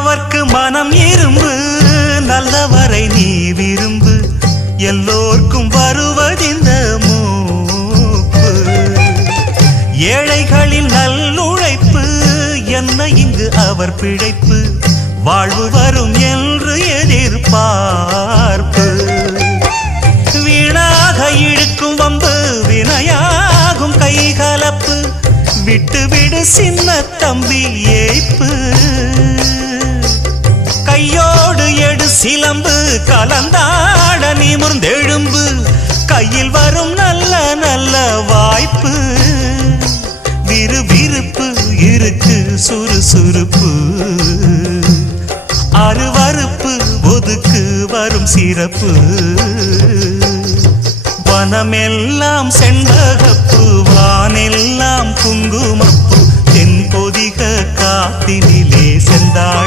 நல்லவர்க்கு மனம் இரும்பு, நல்லவரை நீ விரும்பு, எல்லோர்க்கும் வருவதிந்த மூப்பு. ஏழைகளின் நல்லுழைப்பு, என்ன இங்கு அவர் பிழைப்பு, வாழ்வு வரும் என்று எதிர்பார்ப்பு. வீணாக இழுக்கும் வம்பு, வினையாகும் கைகலப்பு, விட்டு விடு சின்ன தம்பி ஏய்ப்பு. கையோடு எடு சிலம்பு, கலந்தாட நிமிர்ந்தெழும்பு, கையில் வரும் நல்ல நல்ல வாய்ப்பு. விறுவிறுப்பு இருக்கு சுறுசுறுப்பு, அருவருப்பு ஒதுக்கு வரும் சிறப்பு. வனமெல்லாம் செண்பகப்பு, வானெல்லாம் குங்குமப்பு, தென்பொதிக காத்தினிலே செந்தாள்